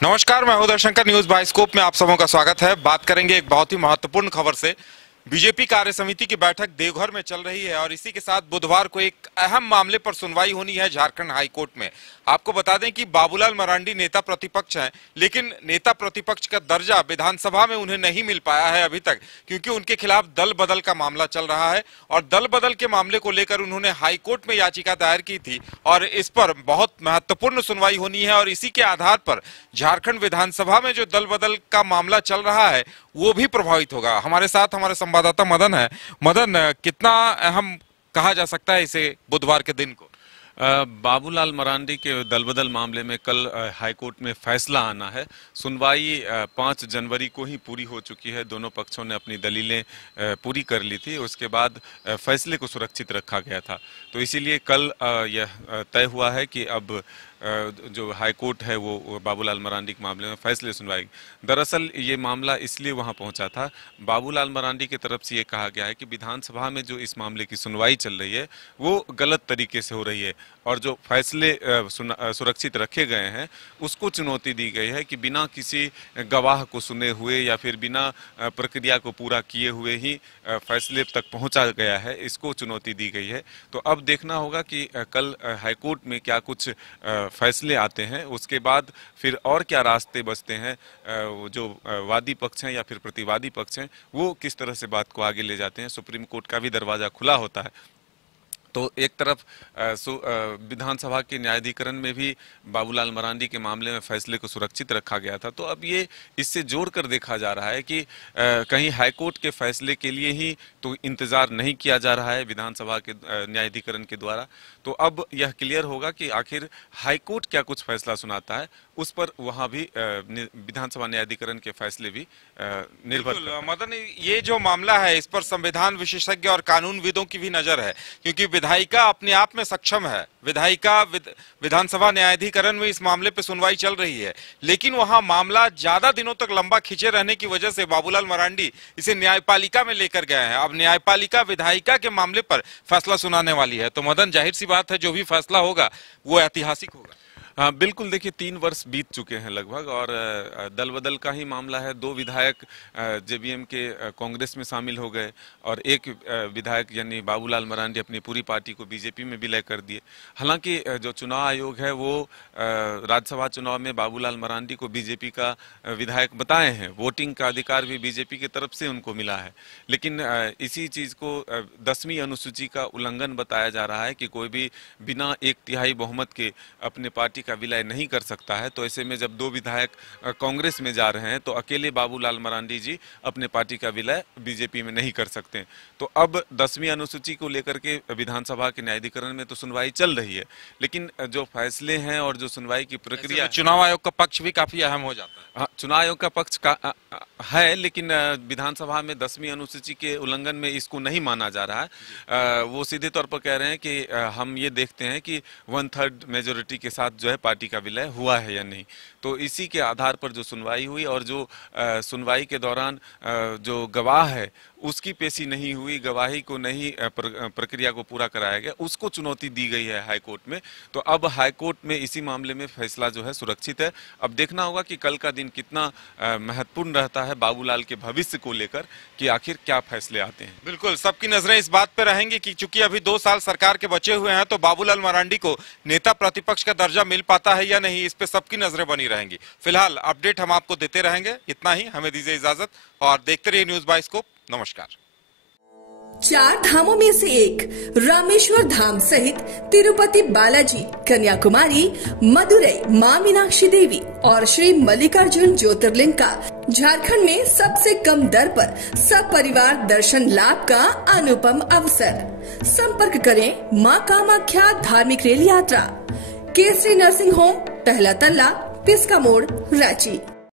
नमस्कार, मैं हूं दर्शंकर। न्यूज बाइस्कोप में आप सबों का स्वागत है। बात करेंगे एक बहुत ही महत्वपूर्ण खबर से। बीजेपी कार्य समिति की बैठक देवघर में चल रही है और इसी के साथ बुधवार को एक अहम मामले पर सुनवाई होनी है झारखंड हाई कोर्ट में। आपको बता दें कि बाबूलाल मरांडी नेता प्रतिपक्ष हैं, लेकिन नेता प्रतिपक्ष का दर्जा विधानसभा में उन्हें नहीं मिल पाया है अभी तक, क्योंकि उनके खिलाफ दल बदल का मामला चल रहा है और दल बदल के मामले को लेकर उन्होंने हाई कोर्ट में याचिका दायर की थी और इस पर बहुत महत्वपूर्ण सुनवाई होनी है और इसी के आधार पर झारखंड विधानसभा में जो दल बदल का मामला चल रहा है वो भी प्रभावित होगा। हमारे साथ हमारे संवाददाता मदन है। मदन, कितना अहम कहा जा सकता है इसे बुधवार के दिन को? बाबूलाल मरांडी के दलबदल मामले में कल हाई कोर्ट में फैसला आना है। सुनवाई 5 जनवरी को ही पूरी हो चुकी है। दोनों पक्षों ने अपनी दलीलें पूरी कर ली थी। उसके बाद फैसले को सुरक्षित रखा गया था, तो इसीलिए कल यह तय हुआ है कि अब जो हाई कोर्ट है वो बाबूलाल मरांडी के मामले में फैसले सुनवाई। दरअसल ये मामला इसलिए वहां पहुंचा था, बाबूलाल मरांडी की तरफ से ये कहा गया है कि विधानसभा में जो इस मामले की सुनवाई चल रही है वो गलत तरीके से हो रही है और जो फैसले सुरक्षित रखे गए हैं उसको चुनौती दी गई है कि बिना किसी गवाह को सुने हुए या फिर बिना प्रक्रिया को पूरा किए हुए ही फैसले तक पहुंचा गया है, इसको चुनौती दी गई है। तो अब देखना होगा कि कल हाईकोर्ट में क्या कुछ फैसले आते हैं, उसके बाद फिर और क्या रास्ते बचते हैं। जो वादी पक्ष हैं या फिर प्रतिवादी पक्ष हैं वो किस तरह से बात को आगे ले जाते हैं। सुप्रीम कोर्ट का भी दरवाजा खुला होता है। तो एक तरफ विधानसभा के न्यायाधिकरण में भी बाबूलाल मरांडी के मामले में फैसले को सुरक्षित रखा गया था, तो अब ये इससे जोड़कर देखा जा रहा है कि कहीं हाईकोर्ट के फैसले के लिए ही तो इंतजार नहीं किया जा रहा है विधानसभा के न्यायाधिकरण के द्वारा। तो अब यह क्लियर होगा कि आखिर हाईकोर्ट क्या कुछ फैसला सुनाता है, उस पर वहां भी विधानसभा न्यायाधिकरण के फैसले भी निर्भर। मदन, ये जो मामला है इस पर संविधान विशेषज्ञ और कानूनविदों की भी नजर है, क्योंकि विधायिका अपने आप में सक्षम है। विधायिका विधानसभा न्यायाधिकरण में इस मामले पे सुनवाई चल रही है, लेकिन वहां मामला ज्यादा दिनों तक लंबा खींचे रहने की वजह से बाबूलाल मरांडी इसे न्यायपालिका में लेकर गए हैं। अब न्यायपालिका विधायिका के मामले पर फैसला सुनाने वाली है, तो मदन, जाहिर सी बात है जो भी फैसला होगा वो ऐतिहासिक होगा। हाँ बिल्कुल, देखिए 3 वर्ष बीत चुके हैं लगभग और दल बदल का ही मामला है। 2 विधायक जेबीएम के कांग्रेस में शामिल हो गए और एक विधायक यानी बाबूलाल मरांडी अपनी पूरी पार्टी को बीजेपी में विलय कर दिए। हालांकि जो चुनाव आयोग है वो राज्यसभा चुनाव में बाबूलाल मरांडी को बीजेपी का विधायक बताए हैं। वोटिंग का अधिकार भी बीजेपी की तरफ से उनको मिला है, लेकिन इसी चीज को 10वीं अनुसूची का उल्लंघन बताया जा रहा है कि कोई भी बिना 1/3 बहुमत के अपने पार्टी का विलय नहीं कर सकता है। तो ऐसे में जब 2 विधायक कांग्रेस में जा रहे हैं तो अकेले बाबूलाल मरांडी जी अपने पार्टी का विलय बीजेपी में नहीं कर सकते। तो अब 10वीं अनुसूची को लेकर के विधानसभा के न्यायाधिकरण में तो सुनवाई चल रही है, लेकिन जो फैसले हैं और जो सुनवाई की प्रक्रिया, चुनाव आयोग का पक्ष भी काफी अहम हो जाता है। हाँ, चुनाव आयोग का पक्ष का है, लेकिन विधानसभा में 10वीं अनुसूची के उल्लंघन में इसको नहीं माना जा रहा है। वो सीधे तौर पर कह रहे हैं कि हम ये देखते हैं कि 1/3 मेजोरिटी के साथ जो है पार्टी का विलय हुआ है या नहीं। तो इसी के आधार पर जो सुनवाई हुई और जो सुनवाई के दौरान जो गवाह है उसकी पेशी नहीं हुई, गवाही को नहीं प्रक्रिया को पूरा कराया गया, उसको चुनौती दी गई है हाईकोर्ट में। तो अब हाईकोर्ट में इसी मामले में फैसला जो है सुरक्षित है। अब देखना होगा कि कल का दिन कितना महत्वपूर्ण रहता है बाबूलाल के भविष्य को लेकर, कि आखिर क्या फैसले आते हैं। बिल्कुल, सबकी नजरें इस बात पर रहेंगी कि चूंकि अभी 2 साल सरकार के बचे हुए हैं तो बाबूलाल मरांडी को नेता प्रतिपक्ष का दर्जा मिल पाता है या नहीं, इस पे सबकी नजरें बनी रहेंगी। फिलहाल अपडेट हम आपको देते रहेंगे। इतना ही, हमें दीजिए इजाजत और देखते रहिए न्यूज बाइस्कोप। नमस्कार। 4 धामों में से एक रामेश्वर धाम सहित तिरुपति बालाजी, कन्याकुमारी, मदुरई माँ मीनाक्षी देवी और श्री मल्लिकार्जुन ज्योतिर्लिंग का झारखंड में सबसे कम दर पर सब परिवार दर्शन लाभ का अनुपम अवसर। संपर्क करें माँ कामाख्या धार्मिक रेल यात्रा, केसरी नर्सिंग होम, पहला तल्ला, पिस्का मोड़, रांची।